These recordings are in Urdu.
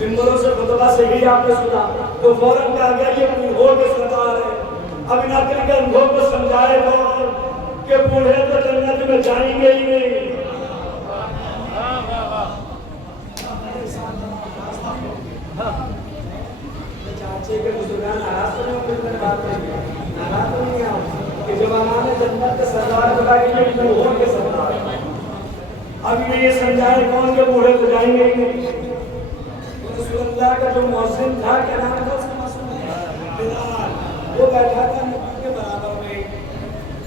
ممبروں سے خطبہ سے ہی آپ نے سنا تو فوراً کہا گیا یہ بوڑھوں کے سردار ہے. اب ان عقل کے اندھوں کو سمجھائے کون کہ بوڑھے تو جنت میں جائیں گے ہی نہیں. چاچے کے بزرگان ناراض تو نہیں ہوں گے بات کریں ناراض تو نہیں ہیں کہ جب ہمارے جنت کے سردار بتا کہ یہ بوڑھوں کے سردار ہے. اب یہ سمجھائے کون کہ بوڑھے تو جائیں گے ہی نہیں. رسول اللہ کا جو مؤذن تھا کیا نام تھا اس کا؟ بلال. وہ بیٹھا تھا نبی کے برابر میں.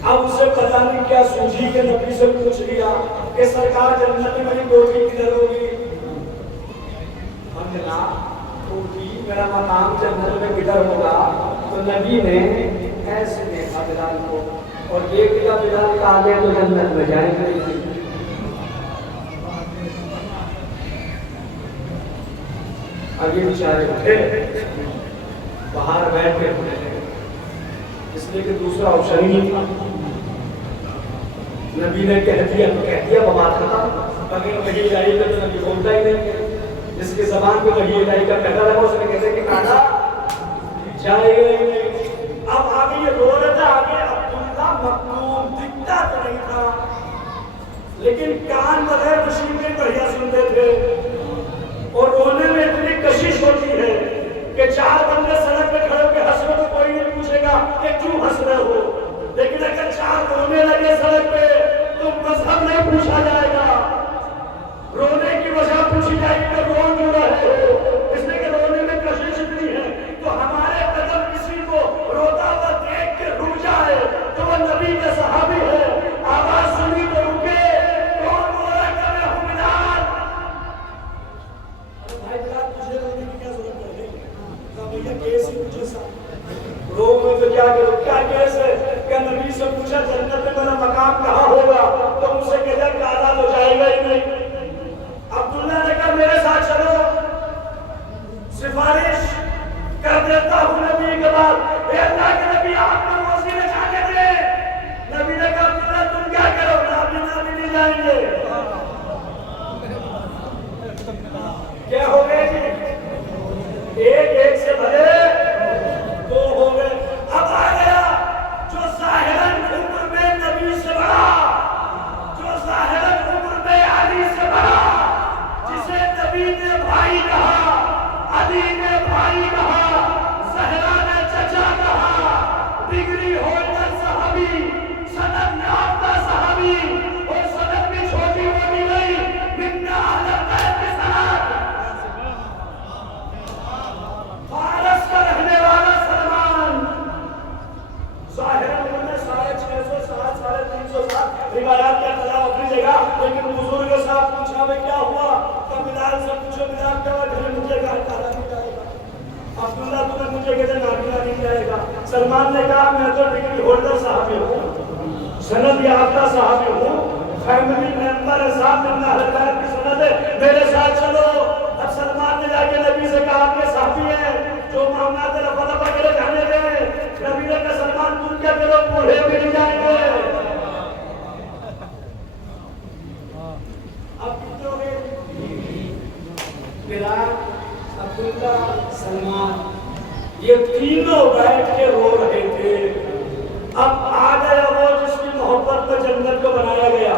اب اسے پتہ نہیں کیا سوجھی کے نبی سے پوچھ لیا کہ سرکار جنت میں میری کوٹھی کدھر ہوگی؟ ہم جناب کوٹھی میرا مقام جنت میں کدھر ہوگا؟ تو نبی نے ایسے دیکھا بلال کو اور یہ کہا بلال کا آگے تو جنت میں جائیں گے. اب یہ بیچارے اٹھے باہر بیٹھ کے اس لیے کہ دوسرا آپشن ہی نہیں تھا. نبی نے کہہ دیا بات ختم. اگر وحی الہی کا تو نبی بولتا ہی نہیں. جس کی زبان پہ وحی الہی کا پہلا لگا اس نے کہتے کہ کانا جائے گا ہی نہیں. اب آگے یہ رو رہا تھا. آگے عبداللہ مکتوم دکھتا تو نہیں تھا لیکن کان بغیر مشین میں بڑھیا سنتے تھے. اور رونے میں اتنی کشش ہوتی ہے کہ چار بندے سڑک پہ کھڑے ہو کے ہنس رہے تو کوئی نہیں پوچھے گا کہ کیوں ہنس رہے ہو. لیکن اگر چار رونے لگے سڑک پہ تو مذہب نہیں پوچھا جائے گا. رونے کی وجہ پوچھی جائے گی کہ رو کیوں رہے ہو. اس لیے کہ رونے میں کشش اتنی ہے تو ہمارے قدم کسی کو روتا ہوا دیکھ کے رک جائے تو وہ نبی کے صحابی ہے. آواز سنی تو رکے. کون رو رہا ہے؟ میں ہوں بلال. رو میں تو کیا کرو کیا کیس ہے کہ نبی سے پوچھا جنت میں میرا مقام کہاں ہوگا تو ان سے کہتا کالا تو جائے گا ہی نہیں. عبداللہ نے کہا میرے ساتھ چلو سفارش کر دیتا ہوں نبی کے بعد. اے اللہ کے نبی آپ کو موسی میں جانے دے. نبی نے کہا عبداللہ تم کیا کرو نابی نہیں جائیں گے. کیا ہو گئے جی ایک سے بھلے دو ہو گئے. اب آ گیا جو ظاہراً عمر میں نبی سے بڑا, جو ظاہراً عمر میں علی سے بڑا, جسے نبی نے بھائی کہا, علی نے بھائی کہا, زہرا نے چچا کہا, ڈگری ہولڈر صحابی, سند یافتہ صحابی, اور سند بھی چھوٹی ہوتی گئی منا اہل بیت کے ساتھ. فارس کا رہنے والا سلمان, ظاہراً انہوں نے 650 سال 350 سال روایات کا اختلاف اپنی جگہ, لیکن بزرگ صاحب پوچھا میں کیا ہوا تو بلال سے پوچھو بلال کیا ہوا, گھر مجھے گھر کالا نہیں جائے گا. عبداللہ تمہیں مجھے کہتے نابینا نہیں جائے گا. سلمان نے کہا میں تو ڈگری ہولڈر صحابی ہوں, سند یافتہ صحابی ہوں, فیملی ممبر ہے, صاحب ملنا ہلکار کی سند ہے, میرے ساتھ چلو. اب سلمان نے جا کے نبی سے کہا آپ کے صحابی ہیں جو معاملات رفع دفع کرے جانے دیں. نبی نے کہا سلمان تم کیا کرو بوڑھے بھی نہیں جائیں گے. اب کتنے ہو گئے؟ بلال, عبداللہ, سلمان, یہ تینوں بیٹھ کے رو رہے تھے. اب آ گیا وہ جس کی محبت میں جنت کو بنایا گیا.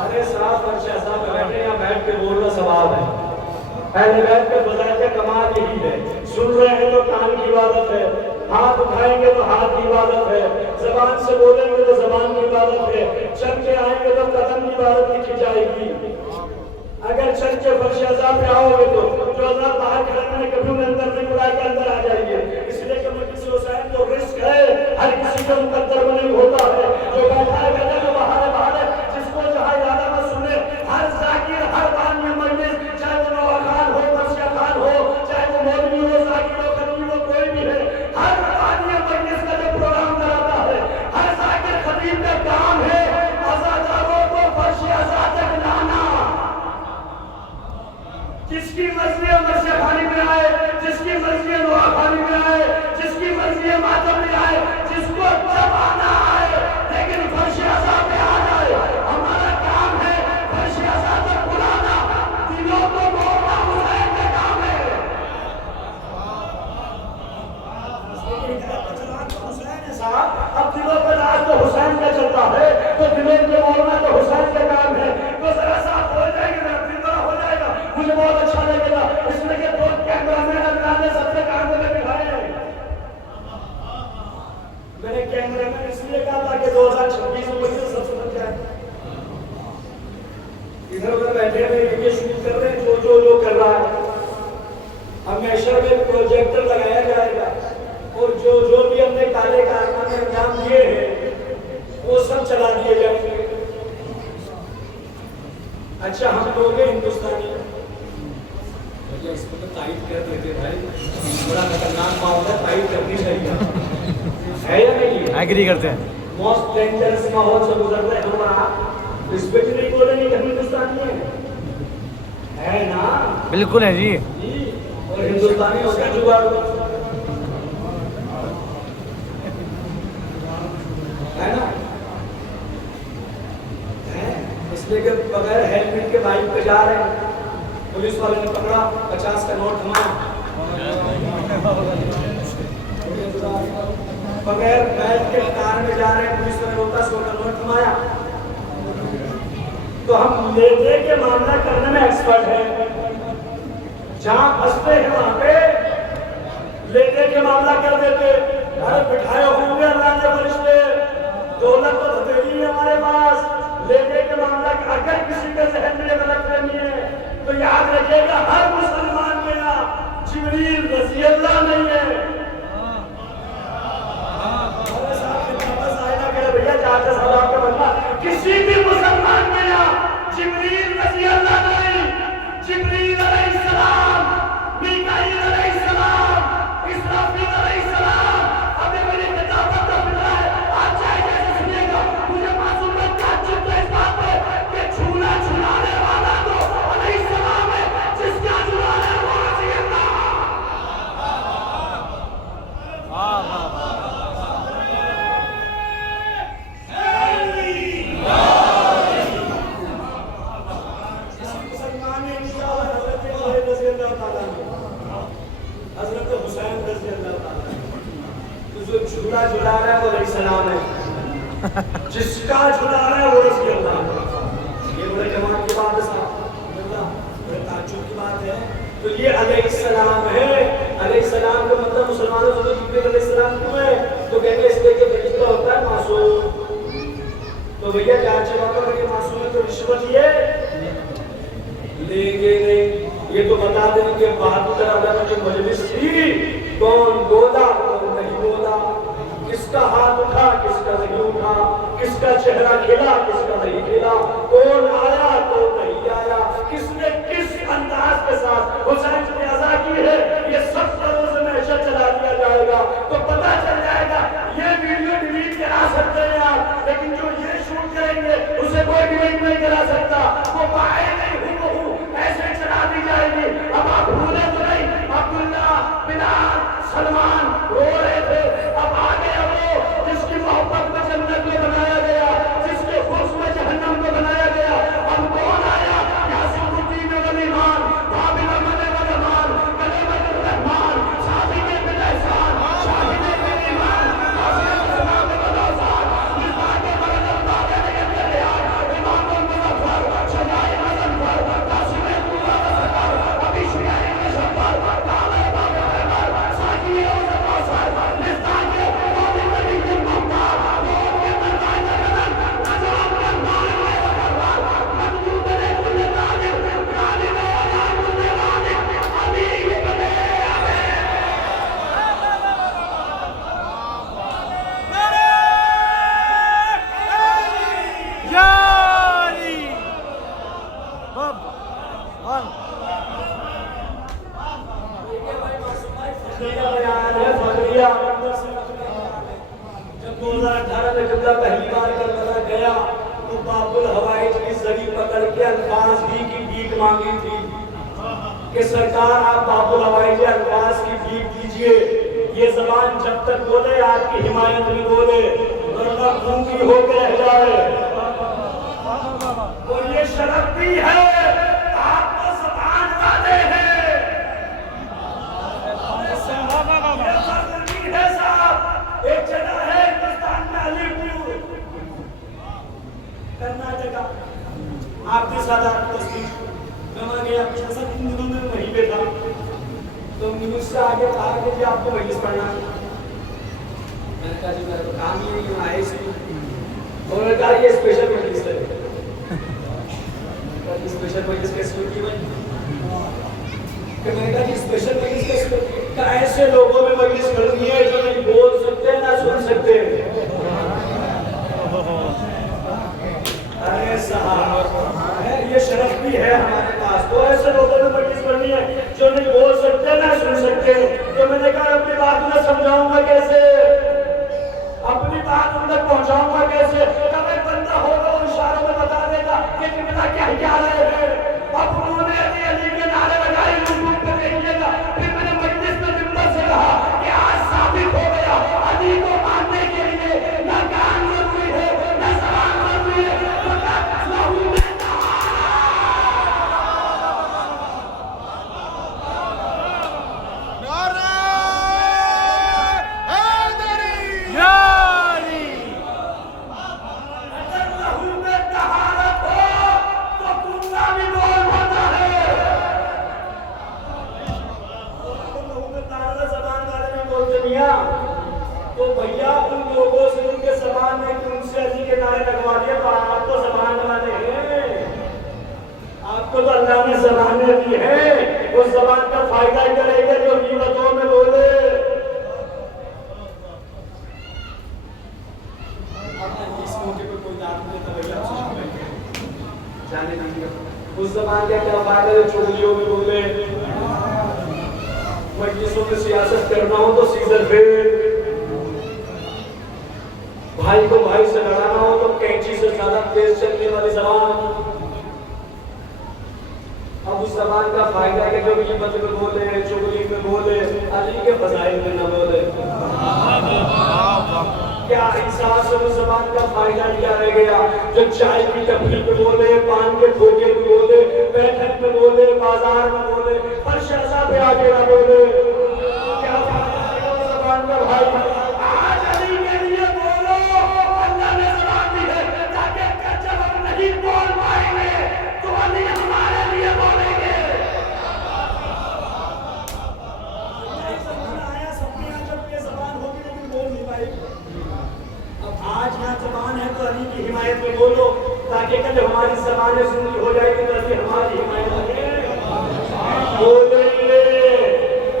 ارے صاحب اچھا صاحب بیٹھے یا بیٹھ کے بولنا ثواب ہے. پہلے بیٹھ کے بظاہر کمال یہی ہے, سن رہے ہیں تو کان کی عبادت ہے, ہاتھ اٹھائیں گے تو ہاتھ کی عبادت ہے, زبان سے بولیں گے تو زبان کی عبادت ہے, چل کے آئیں گے تو قدم کی عبادت کی جائے گی. اگر چل کے فرش عذاب پہ آؤ گے تو جو عذاب باہر کھڑے میں کبھی میں اندر نہیں بلا کے اندر آ جائیے. اس لیے کہ مجلس حسین جو رزق ہے ہر کسی کا مقدر میں نہیں ہوتا ہے. جو بیٹھا ہے کہتا ہے جو باہر ہے, جس کو جہاں ارادہ میں سنے, ہر ذاکر ہر بان میں مجلس, چاہے وہ نوہ خان ہو, مرشد خان ہو, چاہے وہ مولوی ہو, ذاکر ہو, خطیب ہو, کوئی بھی ہے, ہر بان میں مجلس کا جو پروگرام کراتا ہے, ہر ذاکر خطیب کا کام ہے عزاداروں کو فرش عزا تک لانا. جس کی مرضی ہے مرشد خانی میں آئے, جس کی مرضی ہے نوہ خانی میں آئے, جس کی مرضی ہے ماتم میں آئے, جس کو جب آنا آئے, لیکن فرش عزا پہ آ جائے. ہمارا کام ہے فرش عزا تک بلانا, دلوں مجھے بہت اچھا لگے گا اس میں کہ دو کیمرہ مین اللہ نے سب سے کام کر کے دکھائے ہیں. میں نے کیمرہ مین اس لیے کہا تھا کہ 2026 میں مجھے سب سمجھ جائے. ادھر ادھر بیٹھے ہوئے یہ شوٹ کر رہے ہیں جو کر رہا ہے. ہمیشہ میں پروجیکٹر لگایا جائے گا اور جو بھی ہم نے کالے کارنامے انجام دیے ہیں وہ سب چلا دیے جائیں گے. اچھا ہم لوگ ہیں ہندوستانی, اس کو تو تائید کر دیتے بھائی, بڑا خطرناک ماحول ہے, تائید کرنی چاہیے ہے یا نہیں؟ ایگری کرتے ہیں. موسٹ ڈینجرس ماحول سے گزر رہے ہیں ہمارا, اس پہ بھی نہیں بولیں گے کہ ہم ہندوستانی ہے نا؟ بالکل ہے جی. اور ہندوستانی اس کا جگاڑ ہے نا, اس لیے کہ بغیر ہیلمٹ کے بائک پہ جا رہے ہیں, پولیس والے نے پکڑا, 50 کا نوٹ تھمایا, بغیر بیٹھ کے کار میں جا رہے ہیں, پولیس والے روکا, 100 کا نوٹ تھمایا. تو ہم لے دے کے معاملہ کرنے میں ایکسپرٹ ہیں, جہاں پھنستے ہیں وہاں پہ لے دے کے معاملہ کر دیتے. ارے بٹھائے ہوں گے اللہ نے فرشتے, دولت تو بتیری ہے ہمارے پاس, لے دے کے معاملہ. اگر کسی کے ذہن میں غلط فہمی ہے تو یاد رکھے گا ہر مسلمان میں جبریل رضی اللہ نہیں ہے. کسی بھی مسلمان میں جبریل رضی اللہ نہیں. جبریل علیہ السلام, میکائیل علیہ السلام, اسرافیل علیہ السلام, ابھی میری کتابت کا فکرہ ہے, آپ چاہے جیسے سنیے گا. مجھے معصوم میں تعجب ہے اس بات پہ کہ چھولانے والا تو علیہ السلام ہے, جس کا چھلانے وہ رضی اللہ. حضرت حسین رضی اللہ تعالیٰ, جو جھولا جھلا رہا ہے وہ علیہ السلام ہے, جس کا جھلا رہا ہے وہ رضی اللہ ہے. یہ بڑے جماعت کی بات ہے صاحب, بڑے تعجب کی بات ہے. تو یہ علیہ السلام ہے. علیہ السلام کا مطلب مسلمانوں سے جبریل علیہ السلام کیوں ہے؟ تو کہیں گے اس لیے کہ فرشتہ ہوتا ہے معصوم. تو بھیا کیا جواب ہے کہ معصوم ہے تو رشوت یہ لیں گے نہیں. یہ تو بتا دیں کہ بہادر عالم کی مجلس تھی, کون بولا کون نہیں بولا, کس کا ہاتھ اٹھا کس کا نہیں اٹھا, کس کا چہرہ کھلا کس کا نہیں کھلا, کون آیا کون نہیں آیا, کس نے کس انداز کے ساتھ حسین کی عزا کی ہے, یہ سب طرح سے محشر چلا دیا جائے گا. تو پتہ چل جائے گا. یہ ویڈیو ڈیلیٹ کرا سکتے ہیں آپ, لیکن جو یہ شوٹ کریں گے اسے کوئی ڈیلیٹ نہیں کرا سکتا. وہ پائے نہیں ایسے چلا دی جائے گی. اب آپ بھولے تو نہیں, عبداللہ, بلال, سلمان رو رہے تھے. اب آگے وہ جس کی محبت میں جنت کو بنایا گیا, جس کے خوف میں جہنم کو بنایا گیا, اب کون آیا؟ یاسین الدین غلیمان, بابل احمد غلیمان, کلمت الرحمان, صادق بن احسان, شاہد بن ایمان, قاسم السلام بن بلوزان, مصباح کے مرد بابے نگر کے ریاض, امام المظفر, شجاع حسن پر, قاسم جب 2018 میں جب پہلی بار کربلا گیا تو باب الحوائج کی زری پکڑ کے الفاظ بھی کی بھیک مانگی تھی کہ سرکار آپ باب الحوائج الفاظ کی بھیک دیجئے. یہ زبان جب تک بولے آپ کی حمایت میں بولے, ورنہ گونگی ہو کے رہ جائے. اور یہ شرف بھی ہے, آپ تو زبان والے ہیں. ایک جگہ ہے ہندوستان میں علی پور, کرناٹکا, آپ کے ساتھ آپ تصدیق میں وہاں گیا, کچھ پسند مجھ سے آگے کہا کہ جی آپ کو مجلس پڑھنا ہے. میں نے کہا جی میرا تو کام ہی نہیں آئے اس میں. انہوں نے کہا یہ اسپیشل مجلس ہے. اسپیشل مجلس کیسے ہوتی ہے بھائی؟ کہ میں نے کہا جی اسپیشل مجلس کیسے ہوتی ہے؟ کہ ایسے لوگوں میں مجلس کرنی ہے جو نہیں بول سکتے نہ سن سکتے. ارے صاحب یہ شرف بھی ہے ہمارے پاس. تو ایسے لوگوں میں مجلس کرنی ہے جو نہیں بول سکتے نہ سن سکتے. تو میں نے کہا اپنی بات میں سمجھاؤں گا کیسے, اپنی بات ان تک پہنچاؤں گا کیسے؟ کب ایک بندہ ہوگا وہ اشاروں میں بتا دے گا کہ کتنا کیا رہے ہیں. اب انہوں نے علی علی کے نعرے لگائے, یوٹیوب پہ دیکھیے گا. پھر میں نے مجلس میں ممبر سے کہا کہ آج ثابت ہو گیا علی کو ماننے کے لیے نہ کان ضروری ہے نہ زبان ضروری ہے. تو بھیا ان لوگوں سے ان کے زبان میں ان سے علی کے نعرے لگوا دیے تو آپ تو زبان والے ہیں. آپ کو تو اللہ نے زبانیں دی ہیں. اس زبان کا فائدہ کرے گا جو غیبتوں میں بولے. اس موقع پہ کوئی داد نہیں دیتا بھیا جانے دیجیے. اس زبان کا کیا فائدہ ہے چگلیوں میں بولے. مجلسوں میں سیاست کرنا ہو تو سیزر پھر, بھائی کو بھائی سے لڑانا ہو تو کینچی سے زیادہ تیز چلنے والی زبان. اب اس زبان کا فائدہ ہے کہ جو غیبت میں بولے, چگلی میں بولے, علی کے فضائل میں نہ بولے. کیا احساس ہے اس زبان کا فائدہ کیا رہ گیا؟ جو چائے کی ٹپری پہ بولے, پان کے ٹھوکے پہ بولے, بیٹھک میں بولے, بازار میں بولے, پر شہزا پہ آگے نہ بولے. کیا فائدہ ہے اس زبان کا بھائی؟ آج علی کے لیے بولو, اللہ نے زبان دی ہے تاکہ جب ہم نہیں بول پائیں گے تو علی ہمارے لیے بولیں گے. آیا سب کے یہاں جب یہ زبان ہوگی لیکن بول نہیں پائے گی. اب آج یہاں زبان ہے تو علی کی حمایت میں بولو تاکہ کل ہماری زبانیں سنی ہو جائے گی تو علی ہماری حمایت میں بولیں.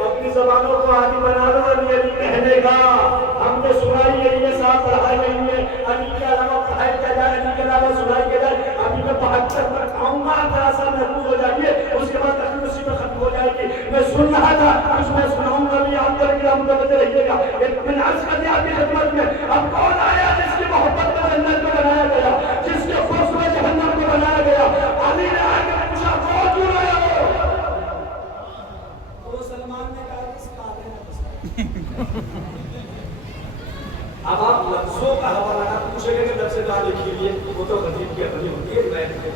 اپنی زبانوں کو عادی بنا دو علی علی کہنے کا. ہم نے سنائی ہے یہ صاحب پڑھائی نہیں ہے, علی کے علاوہ پڑھائی کیا جائے, علی کے علاوہ سنائی کیا جائے. ابھی میں 72 پر آؤں گا, ذرا سا محفوظ ہو جائیے, اس کے بعد تقریر اسی میں ختم ہو جائے گی. میں سن رہا تھا, کچھ میں سناؤں گا بھی, آپ پر گرام کرتے رہیے گا. میں نے عرض کر دیا آپ کی خدمت میں, اب کون آیا جس کی محبت میں جنت کو بنایا گیا, جس کے خوف میں جہنم کو بنایا گیا. علی نے آ کے پوچھا کون کیوں آیا وہ سلمان نے کہا کہ اس قابل ہے. اب آپ لفظوں کا حوالہ نہ پوچھیں گے کہ لفظ دعا لکھی لیے, وہ تو خطیب کی اپنی ہوتی ہے, روایت کی.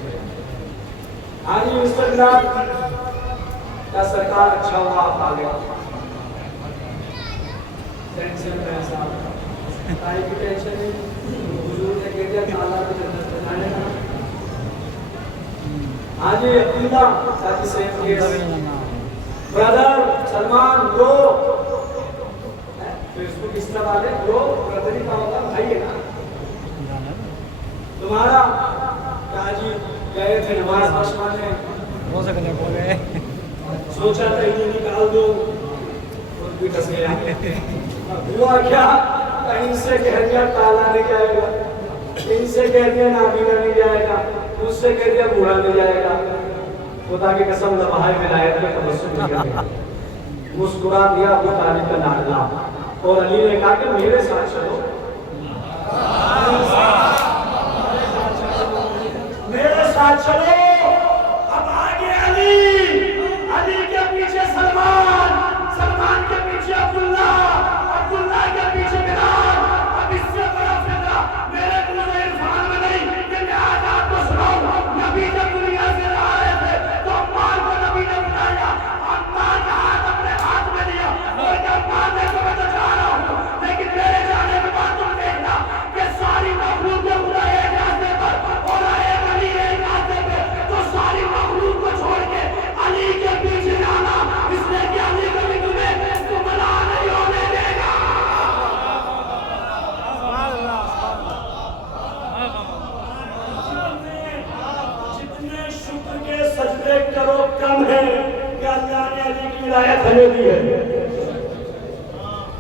آج انسٹاگرام کا سرکار اچھا ہوا آپ آ گیا. ٹینشن ہے صاحب, کائی کی ٹینشن ہے. حضور نے کہہ دیا تعالیٰ کو جنت میں جانے کا. آج یہ عقیدہ تاکہ سیف کیس برادر سلمان برو, فیس بک اس طرح والے برو, برادری کا ہوگا بھائی ہے نا تمہارا. کہا جی گئے تھے نماز پڑھنے, ہو سکتا بولے سوچا تھا انہیں نکال دو, خود بھی ڈس گیا. ہوا کیا, کہیں سے کہہ دیا تالا نہیں جائے گا, ان سے کہہ دیا نابینا نہیں جائے گا, مجھ سے کہہ دیا بوڑھا نہیں جائے گا. خدا کی قسم لمحہ ولایت میں تبسم نہیں کرے. مسکرا دیا ابو طالب کا لاڈلا, اور علی نے کہا کہ میرے ساتھ چلو, میرے ساتھ چلو. اب آگے علی, علی کے پیچھے سلمان, سلمان کے پیچھے عبداللہ, عبداللہ کے پیچھے بلال. اب اس سے بڑا فضا میرے دل عرفان میں نہیں کہ میں آج آپ کو سناؤں. نبی جب دنیا سے آ رہے تھے تو عمار کو نبی نے بلایا, عمار کا ہاتھ اپنے ہاتھ میں لیا اور کہ عمار دیکھو میں تو جا رہا ہوں, لیکن میرے جانے کے بعد تم دیکھنا کہ ساری مخلوق کے خدا ایک راستے پر اور ایک علی ایک راستے پہ. ولایت ہمیں دی ہے.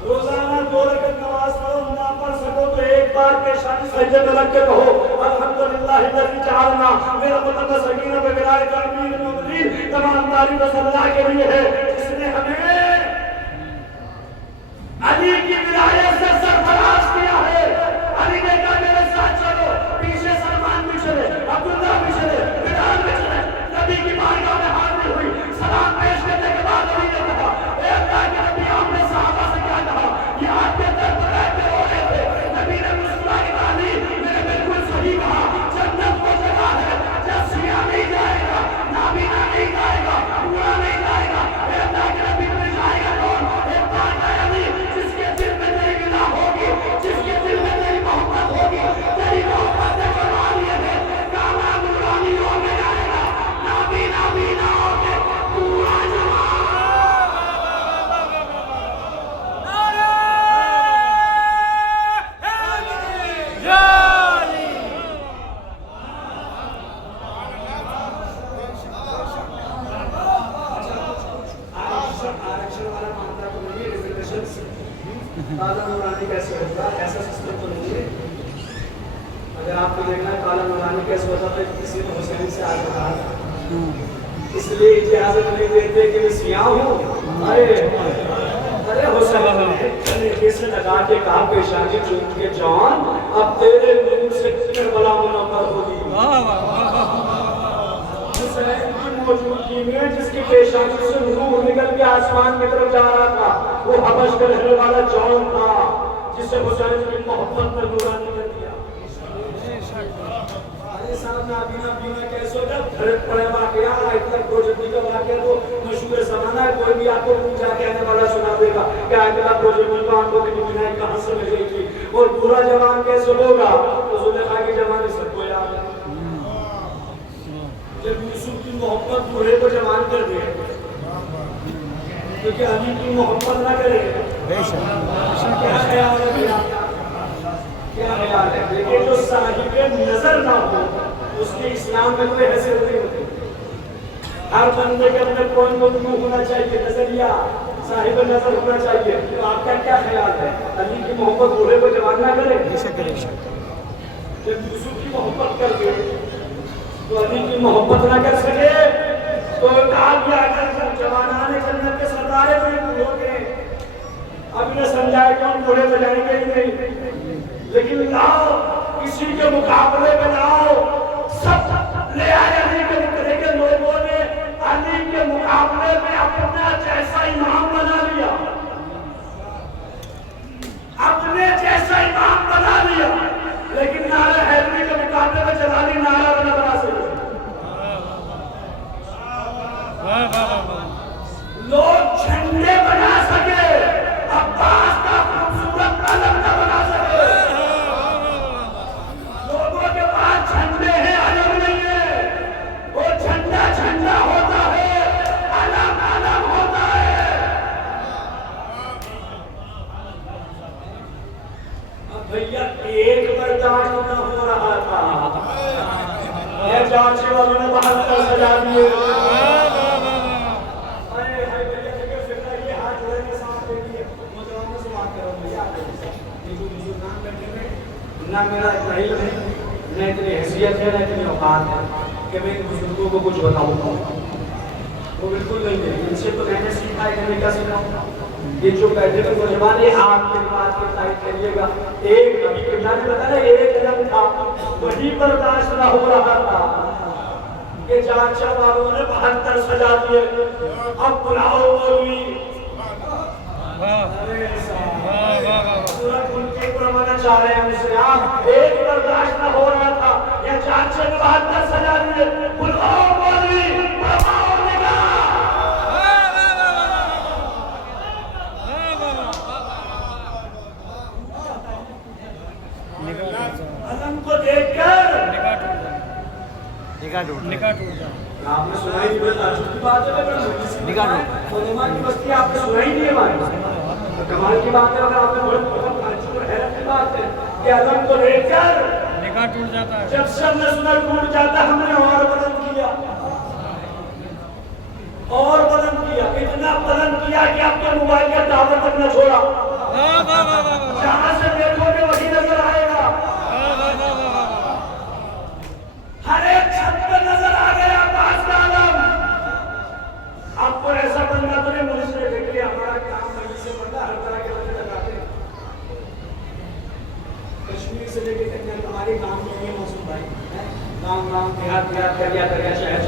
روزانہ 2 رکعت نماز پڑھو, نہ پڑھ سکو تو ایک بار پیشانی سجدے میں رکھ کے کہو الحمدللہ الذی جعلنا من المتمسکین بولایت امیر المؤمنین. تمام تعریف اللہ کے لیے ہے جس نے ہمیں علی کی ولایت سے سرفراز کیا ہے. علی نے کہا میرے ساتھ چلو, پیچھے سلمان بھی چلے, عبداللہ بھی چلے, بلال بھی چلے. نبی کی بارگاہ میں حاضر ہوئی, سلام پیش کرنے کے بعد علی نے کہا اے اللہ کے نبی, آپ نے صحابہ سے کیا کہا؟ یہ آپ کے در پر بیٹھ کے رو رہے تھے. نبی نے مسکرائی کہا علی میں نے بالکل صحیح کہا, جنت وہ جگہ ہے جب شیعہ نہیں جائے گا, نابینا نہیں جائے گا, بوڑھا نہیں جائے گا. اے اللہ کے نبی میں جائے گا کون؟ ایک بات ہے علی, جس کے دل میں تیری بنا ہوگی, جس کے دل میں تیری محبت ہوگی, تیری محبت نے فرما لیے تھے کالا نورانی ہو میں جائے گا, نابینا بینا ہو کے پورا جوان. کالا نورانی کیسے ہوگا؟ ایسا سسٹم تو نہیں ہے. اگر آپ کو دیکھنا ہے کالا نورانی کیسے ہوتا تو کسی نے حسین سے آج کہا تھا, اس لیے اجازت نہیں دیتے کہ میں سیاہ ہوں. ارے حسین نے کیسے لگا کے کہا پیشانی چوم کے جان اب تیرے نور سے کربلا منور ہوگی. حسین کی موجودگی میں جس کی پیشانی سے نور نکل کے آسمان کی طرف جا رہا تھا وہ حبش کا رہنے والا جون تھا جسے حسین کی محبت نے نورانی کر دیا. ارے صاحب نابینا بینا کیسے ہوگا؟ دھڑک پڑے واقعہ آج تک پروجیکٹی کا واقعہ تو مشہور زمانہ ہے, کوئی بھی آپ کو پوچھا کے آنے والا سنا دے گا کہ آج تک پروجیکٹی کو آنکھوں کی بینا کہاں سے مل گئی تھی اور پورا جوان کیسے ہوگا؟ تو زلیخا کے زمانے سب کو یاد ہے جب یوسف کی محبت بوڑھے کو جوان کر دے کیونکہ علی کی محبت نہ کرے. کیا خیال ہے بھیا؟ کیا خیال ہے؟ لیکن جو صاحب نظر نہ ہو اس کے اسلام میں کوئی حیثیت نہیں ہوتی. ہر بندے کے اندر کوئی مطلوب ہونا چاہیے, نظریہ صاحب نظر ہونا چاہیے. تو آپ کا کیا خیال ہے علی کی محبت بوڑھے کو جوان نہ کرے؟ جب یوسف کی محبت کر کے تو علی کی محبت نہ کر سکے تو کہا گیا اگر جوانان جنت کے سردار ہیں تو یہ بوڑھوں کے. اب انہیں سمجھایا کہ ہم بوڑھے تو جائیں گے ہی نہیں, لیکن لاؤ کسی کے مقابلے میں لاؤ سب لے آئے علی کے طرح کے لوگوں نے علی کے مقابلے میں اپنا جیسا امام بنا لیا, اپنے جیسا امام بنا لیا. لیکن نعرہ حیدری کے مقابلے میں جلالی نعرہ نہ بنا سکے. لوگ جھنڈے بنا سکے, عباس کا خوبصورت علم نہ بنا سکے. لوگوں کے پاس جھنڈے ہیں, علم نہیں ہے. وہ جھنڈا جھنڈا ہوتا ہے, علم علم ہوتا ہے. اب بھیا ایک برداشت نہ ہو رہا تھا, یہ جانچے والوں نے باہر کر سجا دیے. نہ میرا اتنا علم ہے, نہ اتنی حیثیت ہے, نہ اتنی اوقات ہے کہ میں ان بزرگوں کو کچھ بتاؤں گا. وہ بالکل نہیں ہے. ان سے تو میں نے سیکھا ہے کہ میں کیا سکھاؤں. یہ جو بیٹھے تھے نوجوان ہے, آپ کے بات کے تائید کریے گا, ایک نبی قبلہ نے بتایا ایک علم تھا وہی برداشت نہ ہو رہا تھا کہ جانچہ والوں نے 72 سجا دیے. اب بلاؤ مولوی, پورا ملک کے پرمانا چاہ رہے ہیں ہم سے. آپ ایک برداشت نہ ہو رہا تھا, یہ جانچے نے 72 سجا دیے. بلاؤ مولوی, بلاؤ نگاہ. علم کو دیکھ کر نگاہ ٹوٹ جا. آپ نے سنا ہی نہیں, تعجب کی بات ہے. علماء کی بستی آپ نے سنا ہی نہیں ہے ہماری. کمال کی بات ہے, اگر آپ نے بہت تعجب اور حیرت کی بات ہے کہ علم کو دیکھ کر نگاہ ٹوٹ جاتا ہے. جب سب نے سنا ٹوٹ جاتا, ہم نے اور بلند کیا, اور بلند کیا. اتنا بلند کیا کہ اب تو موبائل کا ٹاور تک نہ چھوڑا. جہاں سے دیکھو گے وہی نظر آئے گا. ہر ایک چھت پہ نظر آ گیا پاس کا عالم. اب کو ایسا بننا تو نہیں مجھ سے دیکھ لیا ہمارا کام مجھ سے بننا ہر طرح کے بندے لگاتے ہیں. کشمیر سے لے کے ہمارے گاؤں میں یہ موسم بھائی گاؤں دیہات دریا شہر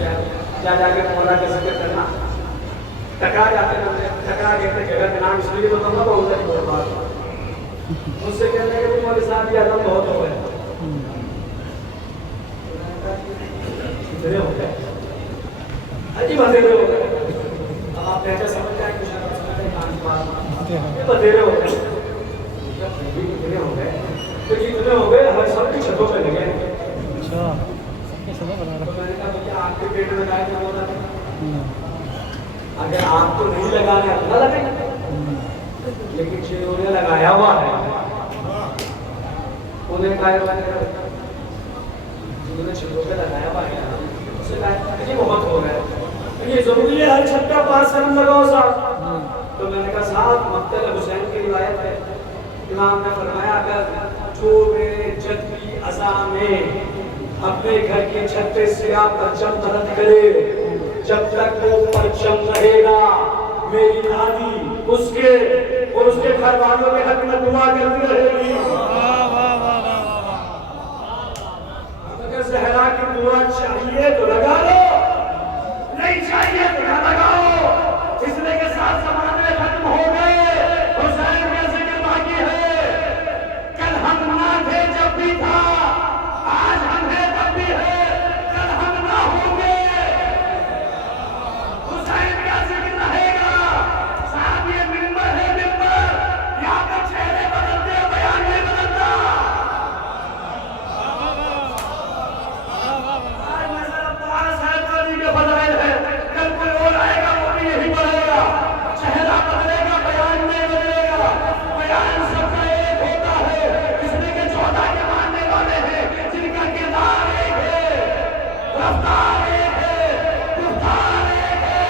جا کے مولا کے ذکر کرنا ٹکرا جاتے ہیں. ٹکرا کہتے جگہ کے نام اس لیے تو تم کو ادھر ہی بہت بات مجھ سے کہتے ہیں کہ تمہارے ساتھ یہ عدم بہت ہو گئے. اتنے ہو گئے عجیب اندھیرے ہو گئے. اب آپ کہتے سمجھ جائیں کچھ بدھیرے ہو گئے. اتنے ہو گئے تو جتنے ہو گئے ہمارے سب کی چھتوں پہ لگے. تو میں نے کہا کہ آپ کے پیٹ میں لگائے کیا ہوتا ہے. اگر آپ کو نہیں لگانے نہ لگے لیکن جنہوں نے لگایا ہوا ہے انہیں کہا جنہوں نے چھتوں پہ لگایا ہوا ہے اسے کہا یہ بہت ہو گئے. یہ ضروری ہے ہر چھت کا پاس کرم لگاؤ صاحب. تو میں نے کہا صاحب مقتل حسین کی روایت ہے امام نے فرمایا اگر جو میرے جد کی عزا میں اپنے گھر کی چھت پہ سیاہ پرچم بلند کرے جب تک وہ پرچم رہے گا میری دادی اس کے اور اس کے گھر والوں کے حق میں دعا کرتی رہے گی. اگر زہرا کی دعا چاہیے تو لگا لو نہیں چاہیے تو نہ لگاؤ. اس لیے کے ساتھ زمانے ختم ہو گئے. حسین کا ذکر باقی ہے. کل ہم نہ تھے جب بھی تھا آج ہم ہیں تب بھی ہے کل ہم نہ ہوں گے. حسین کا ذکر رہے گا. صاحب یہ منبر ہے منبر یہاں پہ چہرے بدلتے بیان نہیں بدلتا. آج نظر عباس صاحب علی کے فضائل ہے کل کوئی اور آئے گا وہ بھی یہی پڑھے گا. چہرہ بدلے گا بیان نہیں بدلے گا. بیان سب کا ایک ہوتا ہے اس لیے کہ 14 کے ماننے والے ہیں جن کا کردار ایک ہے رفتار ایک ہے گفتار ایک ہے.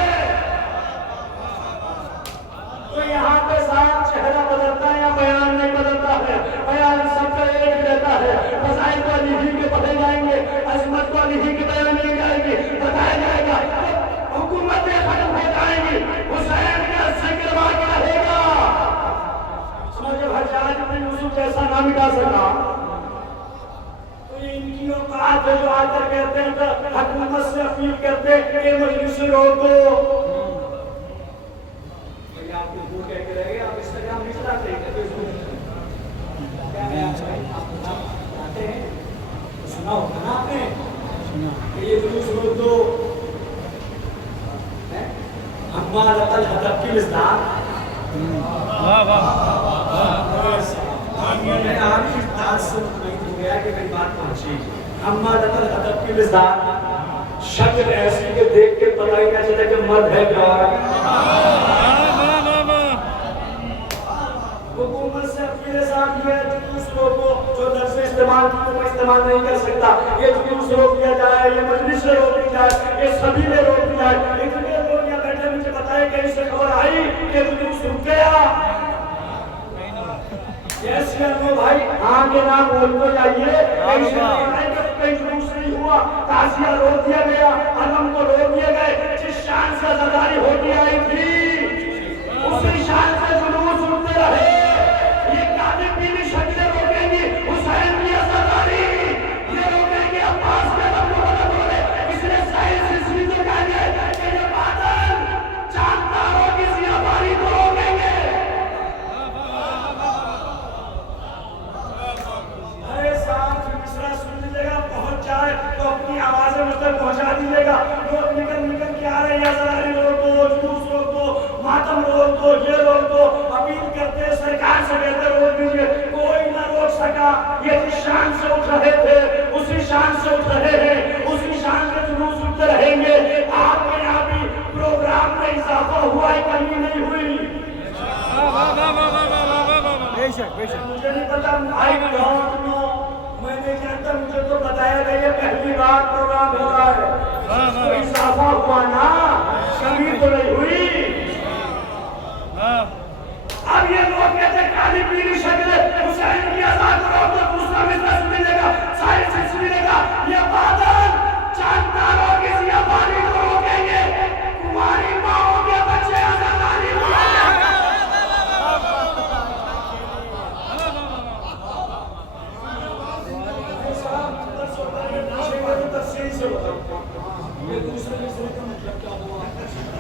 تو یہاں پہ صاحب چہرہ بدلتا ہے یا بیان نہیں بدلتا ہے. بیان سب کا ایک رہتا ہے. فضائل کو علی ہی کے پڑھے جائیں گے عظمت کو علی ہی کے بیان نہیں جائے گی بتایا جائے گا. حکومتیں ختم ہو جائیں گی حسین کا ذکر باقی رہے گا. سمجھو حجاج بن یوسف جیسا نہ مٹا سکا تو یہ ان کی اوقات ہے جو آ کر کہتے ہیں کہ حکومت سے اپیل کرتے ہیں کہ مجلس روک دو. آپ کو وہ کہہ کے رہے گے آپ انسٹاگرام نہیں چلاتے ہیں سنا ہوگا نا آپ نے کہ یہ جلوس روک دو. حمالۃ الحطب کی مزدار میں آپ کی بات سے مطمئن ہو گیا کہ میری بات پہنچی. حمالۃ الحطب کی مزدار شکل ایسی کہ دیکھ کے پتہ ہی نہ چلے کہ مرد ہے کیا. حکومت سے اپنے ساتھ یہ جلوس روکو جو لفظ استعمال کی وہ استعمال نہیں کر سکتا. یہ جلوس روک دیا جائے یہ مجلس سے روک دی جائے یہ سبھی میں روک دی جائے. اتنے لوگ یہاں بیٹھے مجھے بتائے کہ اس سے خبر آئی کہ جلوس رک گیا. یس یا نو بھائی ہاں کے نام بول تو جائیے. کہیں جلوس نہیں ہوا تعزیہ روک دیا گیا علم کو روک دیے گئے. جس شان سے زرداری ہوتی آئی تھی اسی شان سے جلوس رکتے رہے. یہ کاذب بھی شکلیں روکیں گی حسین کی عزاداری یہ روکیں گے عباس کے دم کو مدد ہو رہے. اس نے سائنس اس لیے تو کہا گیا کہ یہ بادل چاند تاروں کی سیاہ باری کو روکیں گے. ارے صاحب مصرع سن لیجیے گا پہنچ جائے تو اپنی آوازیں مجھ تک پہنچا دیجیے گا. لوگ نکل کے آ رہے ہیں عزاداری روک دو جلوس روک دو ماتم روک دو یہ روک دو. اپیل کرتے سرکار سے کہتے روک دیجیے کوئی نہ روک سکا. یہ جس شان سے اٹھ رہے تھے اسی شان سے اٹھ رہے ہیں اسی شان سے جلوس اٹھتے رہیں گے. آپ کے یہاں بھی پروگرام میں اضافہ ہوا ہے کمی نہیں ہوئی. مجھے نہیں پتا آئی ڈونٹ نو میں نہیں جانتا مجھے تو بتایا گیا یہ پہلی بار پروگرام ہو رہا ہے. اضافہ ہوا نا کمی تو نہیں ہوئی.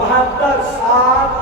72, 7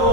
2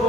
2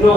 9।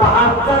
72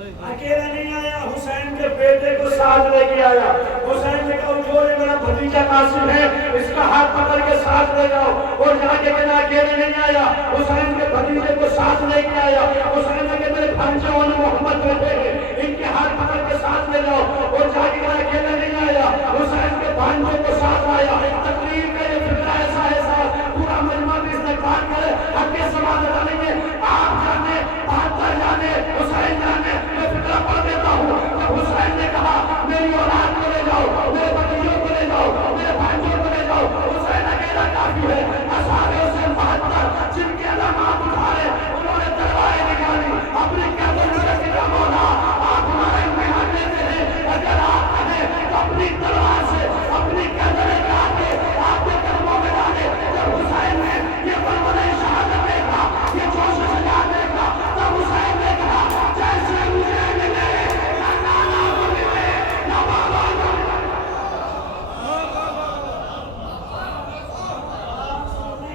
اکیلا نہیں آیا، حسین کے بیٹے کو ساتھ لے کے آیا۔ حسین نے کہا جو یہ میرا بھتیجا قاسم ہے اس کا ہاتھ پکڑ کے ساتھ لے جاؤ، اور جا کے کہنا اکیلے نہیں آیا، حسین کے بھتیجے کو ساتھ لے کے آیا۔ حسین نے کہا میرے بھانجے اور محمد بیٹے ہیں، ان کے ہاتھ پکڑ کے ساتھ لے جاؤ، اور جا کے کہنا اکیلے نہیں آیا، حسین کے بھانجے کو ساتھ آیا۔ تقریر کا یہ فکرہ ایسا پورا مجمع بھی اس نے کاٹ کرے حق کے سوال ڈالیں گے۔ آپ جانے، بہتر جانے، حسین جانے، میں فکرہ پڑھ دیتا ہوں۔ جب حسین نے کہا میری اولاد کو لے جاؤ، میرے بھتیجوں کو لے جاؤ، میرے بھانجوں کو لے جاؤ، حسین اکیلا کافی ہے۔ اصحاب حسین 72 جن کے علامات اٹھائے انہوں نے تلواریں نکالی، اپنی قدر سے کہا مولا آپ ہمارے امتحان لیتے ہیں، اگر آپ کہیں تو اپنی تلوار سے اپنی قدر کاٹ کے آپ کے قدموں میں ڈالے۔ جب حسین نے یہ بلبلِ شہادت دیکھا، یہ جوش سجا دیکھا، تب حسین نے کہا جیسے مجھے ملے نہ نانا کو ملے نہ بابا کو ملے۔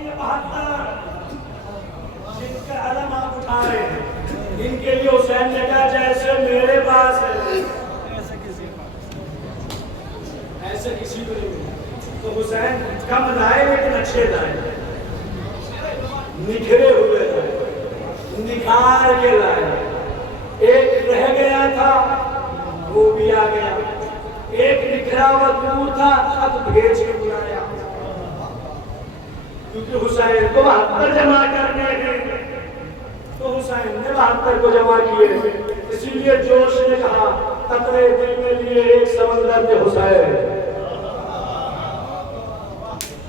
یہ 72 جن کا علم آپ اٹھا رہے ہیں، ان کے لیے حسین نے کہا جیسے میرے پاس ہے ایسے کسی کو نہیں ملا۔ تو حسین کم لائے لیکن اچھے لائے، نکھرے ہوئے لائے، نکھار کے لائے۔ ایک رہ گیا تھا وہ بھی آ گیا، ایک نکھرا ہوا دور تھا اب بھیج کے بلایا، کیونکہ حسین کو 72 جمع کرنے ہیں، تو حسین نے 72 کو جمع کیے۔ اسی لیے جوش نے کہا قطرے دل میں لیے ایک سمندر کے حسین۔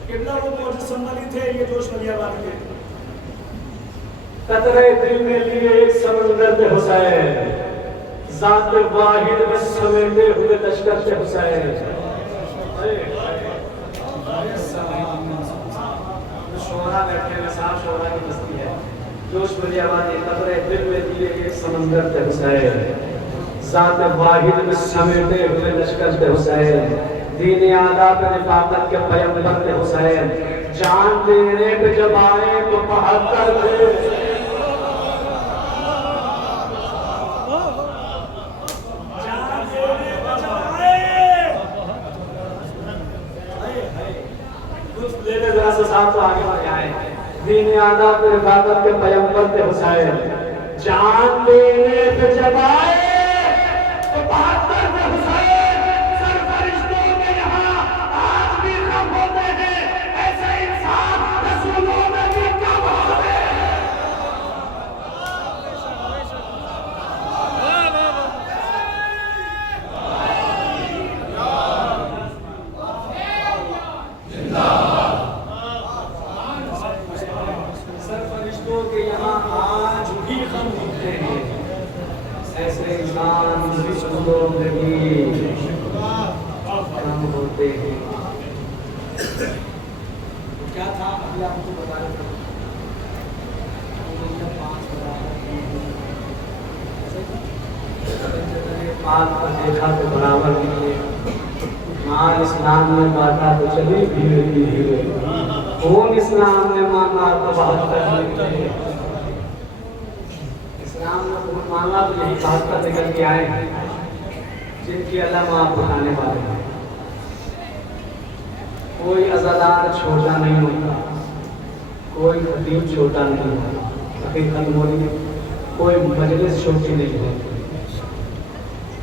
قبلہ وہ موجود سنبھلی تھے، یہ جوش ملیہ بات کے قطرے دل میں لیے ایک سمندر کے حسین، ذات واحد میں سمیٹے ہوئے لشکر کے حسین۔ شعراء بیٹھے ہیں، صاحب شعراء کی بستی ہے، جوش ملیہ بات کے قطرے دل میں لیے ایک سمندر کے حسین، ذات واحد میں سمیٹے ہوئے لشکر کے حسین، دین آداب رفاقت کے پیمبر کے حسین، جان دینے پہ جب آئے تو 72 تھے، جان دینے پہ جب آئے، کچھ لینے ذرا سے ساتھ تو آگے بڑھ آئے، دین آداب رفاقت کے پیمبر کے حسین، جان دینے پہ جب آئے تو 72 تھے حسین۔ کیا تھا ابھی آپ کو بتا رہے تھے، پاک پر دیکھا تو برابر نہیں ہے، مال اسلام میں بانٹا تو چلی بھیڑ کی بھیڑ، خون اسلام نے مانگا تو 72 نکلے، اسلام نے خون مانگا تو یہی 72 نکل کے آئے ہیں جن کی علم آپ بتانے والے ہیں۔ کوئی عزادار چھوٹا نہیں ہوتا، کوئی خطیب چھوٹا نہیں ہوتا، حقیقت مولی کوئی مجلس چھوٹی نہیں ہوتی۔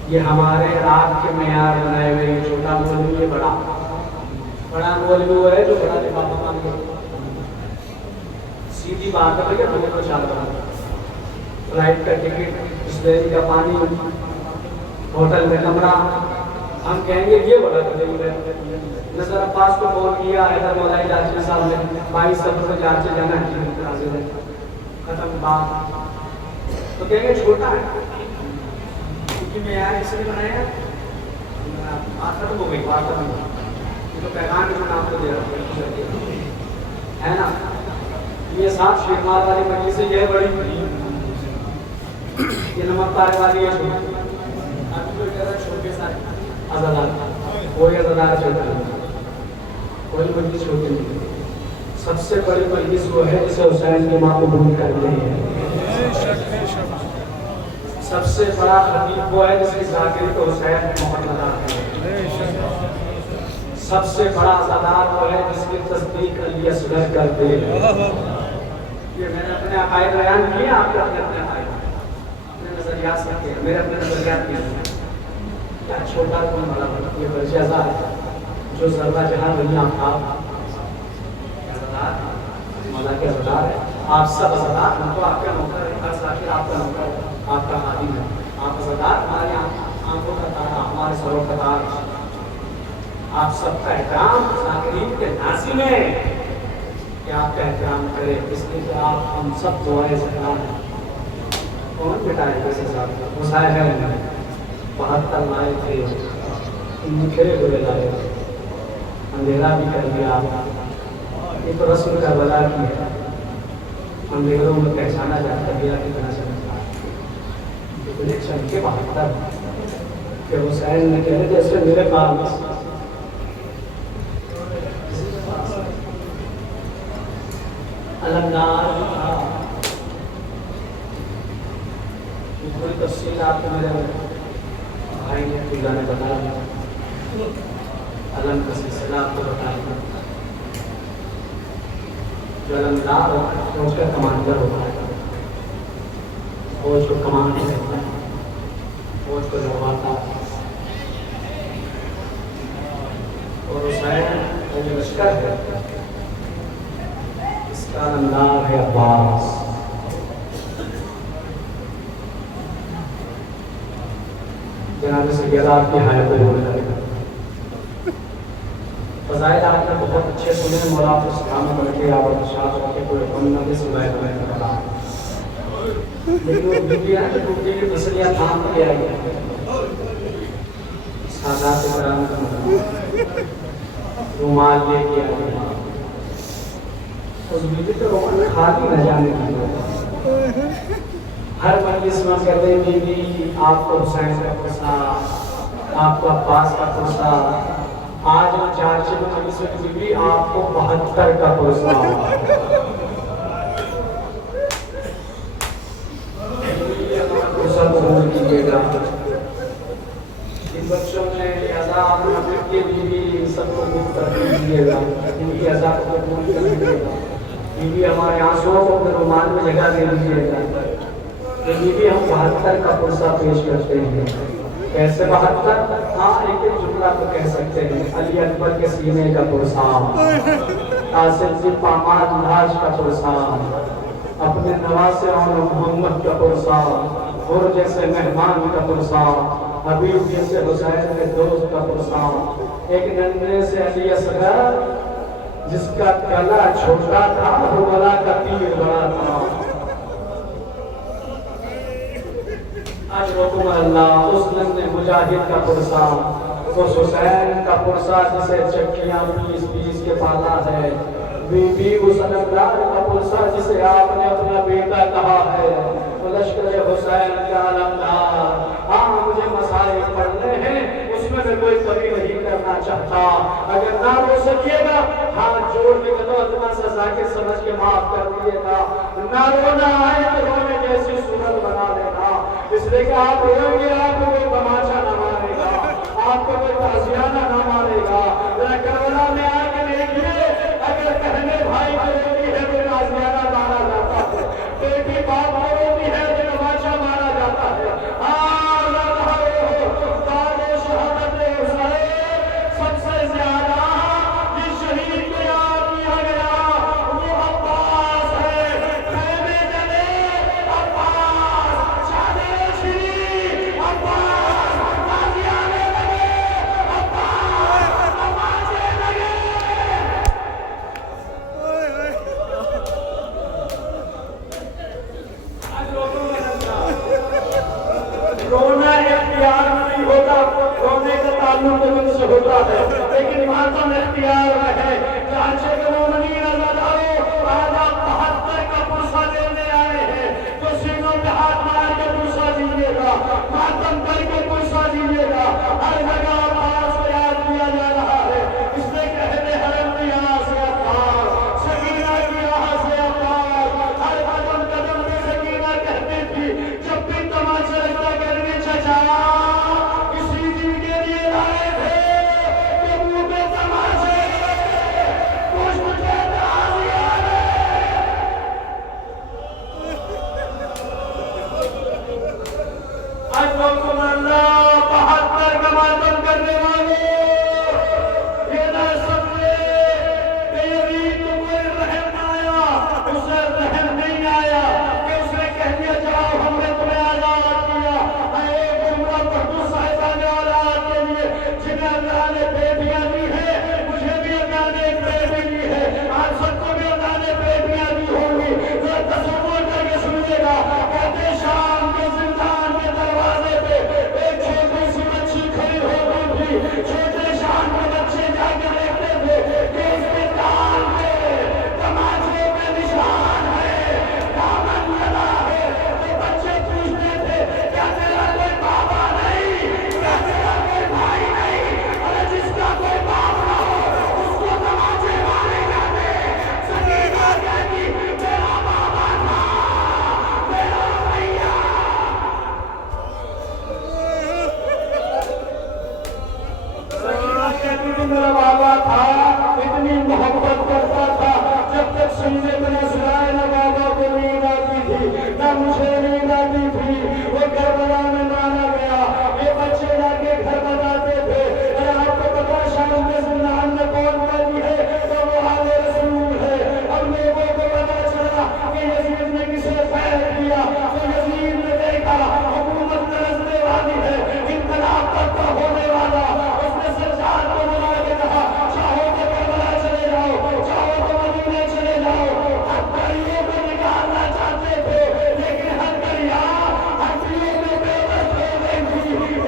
یہ ہمارے رات کے معیار بنائے ہوئے، چھوٹا مولوی یہ بڑا مولوی وہ ہے جو بڑا لفافہ مان کے، سیدھی بات ہے بھیا، ہمیں تو چاہتا ہوں فلائٹ کا ٹکٹ، بسلری کا پانی، ہوٹل میں کمرہ، ہم کہیں گے یہ بڑا تقریب ہے۔ نظر عباس کو فون کیا حیدر مولائی جاچی صاحب نے 22 سفر کو جاچے جانا ہے، ختم بات، تو کہیں گے چھوٹا ہے کیونکہ معیار اس نے بنایا ہے، بات ختم ہو گئی، بات ختم ہو گئی، تو پیغام کے نام کو دے رہا ہے نا۔ یہ 7 شیرمال والی مجلس سے یہ بڑی، یہ نمک پارے والی ہے چھوٹی، ابھی کوئی کہہ رہا ہے چھوٹے سارے عزادار، کوئی عزادار چھوٹا نہیں، کوئی مجلس چھوٹی نہیں، سب سے بڑی مجلس وہ ہے جسے حسین کی ماں قبول کرتے ہیں، سب سے بڑا خطیب وہ ہے جس کی ذاکری تو حسین محمد ہے، سب سے بڑا عزادار وہ ہے جس کی تصدیق علی اصغر کر دے۔ یہ میں نے اپنے عقائد بیان کیے، آپ کے اپنے عقائد اپنے نظریات رکھے ہیں، میرے اپنے نظریات کیے ہیں۔ کیا چھوٹا کون بڑا بڑا، یہ برج ازا ہے جو ذرہ جہاں وہی آفتاب مولا کے عزادار ہے۔ آپ سب عزادار، ہم تو آپ کا نوکر ہے، ہر ذاکر آپ کا نوکر ہے، آپ کا خادم ہے۔ آپ عزادار، ہمارے آنکھوں کا تارا، ہمارے سروں کا تاج۔ آپ سب کا احترام ذاکرین کے ناظم ہے کہ آپ کا احترام کرے، اس لیے کہ آپ ہم سب دعائیں سکار ہیں۔ کون بٹائے جیسے صاحب مسائل ہے 72 لائے تھے، ان بکھرے ہوئے لائے، اندھیرا بھی کر دیا۔ یہ تو رسم کربلا کی ہے، اندھیروں میں پہچانا جاتا گیا کتنا چمکا، اتنے چمکے 72 کہ حسین نے کہے جیسے میرے پاس علمدار تھا۔ کوئی تفصیل آپ کو میرے بھائی نے پوجا نے بتا دیا، علم کا سلسلہ آپ کو بتا دیا۔ جو علمدار ہوتا ہے اس کا کمانڈر ہوتا ہے، فوج کو کمانڈ کرتا ہے، فوج کو لڑواتا ہے۔ اور حسین کا جو لشکر ہے اس کا علمدار ہے عباس۔ جناب سید آپ کی حیات قبول کرے۔ فضائل آپ نے بہت اچھے سنے، مولا آپ کو سلامت رکھے، آپ اور شاہ رکھے، کوئی غم نہ دے سوائے ہمیں کرا۔ لیکن وہ بیوی ہے کہ ٹوٹی کی تسلیاں تھام کے آئی ہے، سادات کرام کا مدد رومال لے کے آئی ہے۔ اس بیوی تو رومال خالی نہ جانے کی، ہر مجلس میں کہتے ہیں بیوی آپ کو حسین کا پرسا، آپ کو عباس کا پرسا۔ آج ہم چارچے میں مجلس میں بیوی آپ کو 72 کا پرسا ہوا۔ پرسا قبول کیجیے گا۔ ان بچوں میں عزا اپنے کے بیوی ان سب کو قبول کر دیجیے گا، ان کی عزا کو قبول کر دیجیے گا۔ بیوی ہمارے آنسوؤں کو اپنے رومال میں جگہ دے دیجیے گا۔ یہ بھی ہم 72 کا پرسہ پیش کرتے ہیں۔ کیسے 72؟ ہاں ایک جملہ تو کہہ سکتے ہیں، علی اکبر کے سینے کا پرسہ، قاسم کی پامال لاش کا پرسہ، اپنے نواسے اور محمد کا پرسہ، اور جیسے مہمان کا پرسہ، حبیب جیسے حسین کے دوست کا پرسہ، ایک ننھے سے علی اصغر جس کا گلا چھوٹا تھا وہ گلا کا تیر بڑا تھا۔ اجرکم اللہ، اس ننھے مجاہد کا پرسہ، اس حسین کا پرسہ جسے چکیاں پیس پیس کے پالا ہے، بی بی اس علمدار کا پرسہ جسے آپ نے اپنا بیٹا کہا ہے، لشکر حسین کا علمدار۔ ہاں مجھے مسائل پڑھنے ہیں، اس میں میں کوئی کمی نہیں کرنا چاہتا، اگر نہ ہو سکیے گا ہاتھ جوڑ کے کہتا اتنا سا ذاکر سمجھ کے معاف کر دیے گا، نہ رونا آئے تو رونے جیسی صورت بنا لینا، اس لیے کہ آپ روئیں گے آپ کو کوئی تماشا نہ مارے گا، آپ کو کوئی تعزیانہ نہ مارے گا۔ ذرا کربلا میں آ کے دیکھیے، اگر بہنیں بھائی کو روتی ہے تو تعزیانہ مارا جاتا ہے، بیٹی باپ کو روتی ہے تو تماشا مارا جاتا ہے۔ سب سے زیادہ جس شہید کو یاد کیا گیا وہ عباس ہے، خیمے جلے عباس، چادریں چھری عباس، تازیانے لگے عباس، نمازیں لگے۔ رونا اختیار نہیں ہوتا، رونے کا تعلق دل سے ہوتا ہے، لیکن ماتم اختیار ہے۔ چاچے کے مومنین عزادارو، آج آپ 72 کا پرسہ لینے آئے ہیں، تو سینوں پہ ہاتھ مار کے پرسہ دیجیے گا، ماتم کر کے پرسہ دیجیے گا۔ ہر جگہ عباس کو یاد کیا جا رہا ہے، اس نے کہتے حرم کی آہ سے عباس، سکینہ کی آہ سے عباس، ہر قدم قدم پہ سکینہ کہتی تھی جب بھی تماشا حکم اللہ 72 کا ماتم کرنے والے یہ نہ سمجھے کہ یزید کو کوئی رحم آیا، اسے رحم نہیں آیا کہ اس نے کہہ دیا جاؤ ہم نے تمہیں آزاد کیا۔ اے گمراہ پٹھو صاحبان اولاد کے لیے جنہیں اللہ نے بیٹیاں دی ہیں، مجھے بھی اللہ نے ایک بیٹی دی ہے، آپ سب کو بھی اللہ نے بیٹیاں دی ہوں گی۔ ذرا تصور کر کے سنیے گا، کہتے شام کے زندان کے دروازے پہ ایک چھوٹی سی بچی کھڑی ہو گئی تھی، چھوٹے شام کے بچے جا کے دیکھتے تھے کہ اس کے کان پہ تماچے پہ نشان ہے، دامن جلا ہے، تو بچے پوچھتے تھے کیا تیرا کوئی بابا نہیں، کیا تیرا کوئی بھائی نہیں، ارے جس کا کوئی باپ نہ ہو اس کو تماچے مارے جاتے۔ سکینہ کہتی میرا بابا تھا، میرا بھیا۔ سکینہ کہتی تھی میرا بابا تھا، اتنی محبت کرتا تھا، جب تک سینے میں نہ سلائے نہ بابا کو نیند آتی تھی نہ مجھے نیند آتی تھی۔ وہ کربلا میں مارا گیا، یہ بچے جا کے گھر بتاتے تھے اے آپ کو پتا شام کے زندان میں کون بنی ہے، تو وہ آل رسول ہے۔ اب لوگوں کو پتا چلا کہ یزید نے کسے قید کیا، تو یزید نے دیکھا حکومت ترسنے والی ہے، انقلاب تک کا ہونے والا، اس نے سجاد کو بلا کے کہا چاہو تو کربلا چلے جاؤ، چاہو تو مدینے چلے جاؤ۔ ہتھیلیوں کو نکالنا چاہتے تھے لیکن ہتھیلیوں میں بے بس ہو گئی تھی۔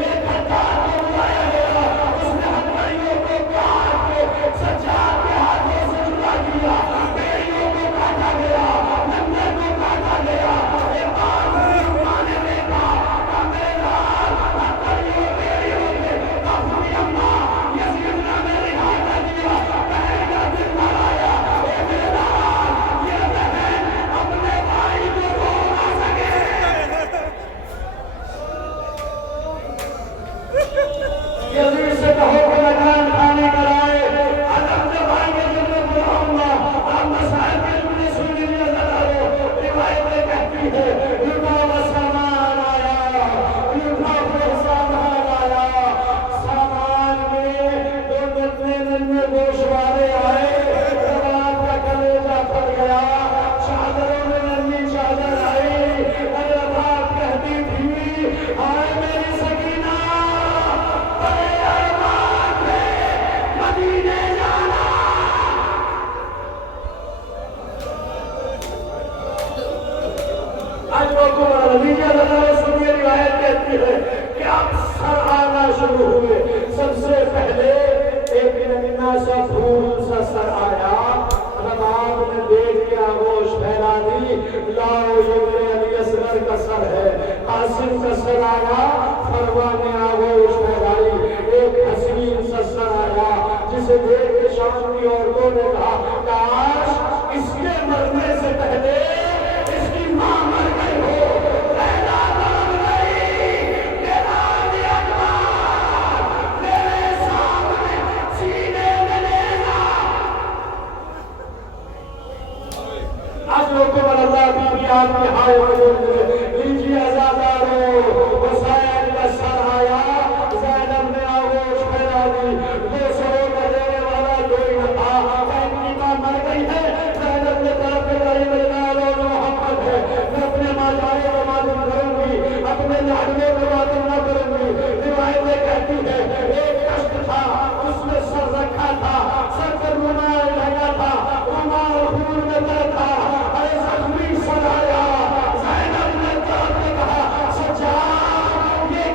ایک ہتھیار کو بلایا گیا، اس نے ہتھیلیوں کو کاٹ کے سجاد کے ہاتھوں سے جدا کیا، بیڑیوں کو کاٹا گیا، ننگے کو کاٹا گیا۔ ایک آدمی نے دیکھا کہ میرا ہتھیلیوں بیڑیوں میں اپنی اماں یزید نے میری ہاتھ دیا، بہن کا دل بڑھایا، اے میرا یہ بہن اپنے بھائی کو رو نہ سکے۔ یزید سے کہو کہ لگان کھانے کرائے، ادب جب آئیں گے جب میں بلاؤں گا، آپ مسائل کے جملے سن لیجیے ذرا لو۔ روایتیں کہتی ہے لٹا و سامان آیا، لٹا و سامان آیا، سامان میں دو نتنے ننھے گوشوارے آئے، رباب کا کلیجہ پھٹ گیا، چادروں میں ننھی چادر آئی، رباب کہتی تھی آئے میری سکینہ بڑے ارمان تھے مدینے جانا۔ آج لوگوں کو نتیجہ لگاؤ، سنیے روایت کہتی ہے کہ اب سر آنا شروع ہوئے۔ سب سے پہلے ایک نمینہ سا پھول سا سر آیا، رباب نے دیکھ کے آغوش پھیلا دی، لاؤ یہ میرے علی اصغر کا سر ہے۔ قاسم کا سر آیا، فروا نے آغوش پھیلائی۔ ایک حسین سا سر آیا جسے دیکھ کے شام کی عورتوں نے کہا کاش اس کے مرنے سے پہلے اس کی ماں مر گئی ہو، لیلا مر گئی، لیلا علی اکبر میرے سامنے سینے میں لیلا۔ آج لوگوں پر اللہ بھی آپ کی ہائے وجود لیجیے ازاداروں، حسین کا سر آیا، زینب نے آغوش پھیلا دی، 200 کا دینے والا کوئی نہ تھا، اتنی ماں مر گئی ہے۔ زینب نے طرف کے لائی میرے لالوں محمد ہے، میں اپنے ماجائے کو معلوم کروں گی، اپنے لاڈلے کو معلوم نہ کروں گی۔ روایتیں کہتی ہے ایک کشت تھا، اس میں سر رکھا تھا، سر پر رومال ڈھکا تھا، رومال خون میں تر تھا، ارے زخمی سر آیا۔ زینب نے طرف کے کہا سجاد یہ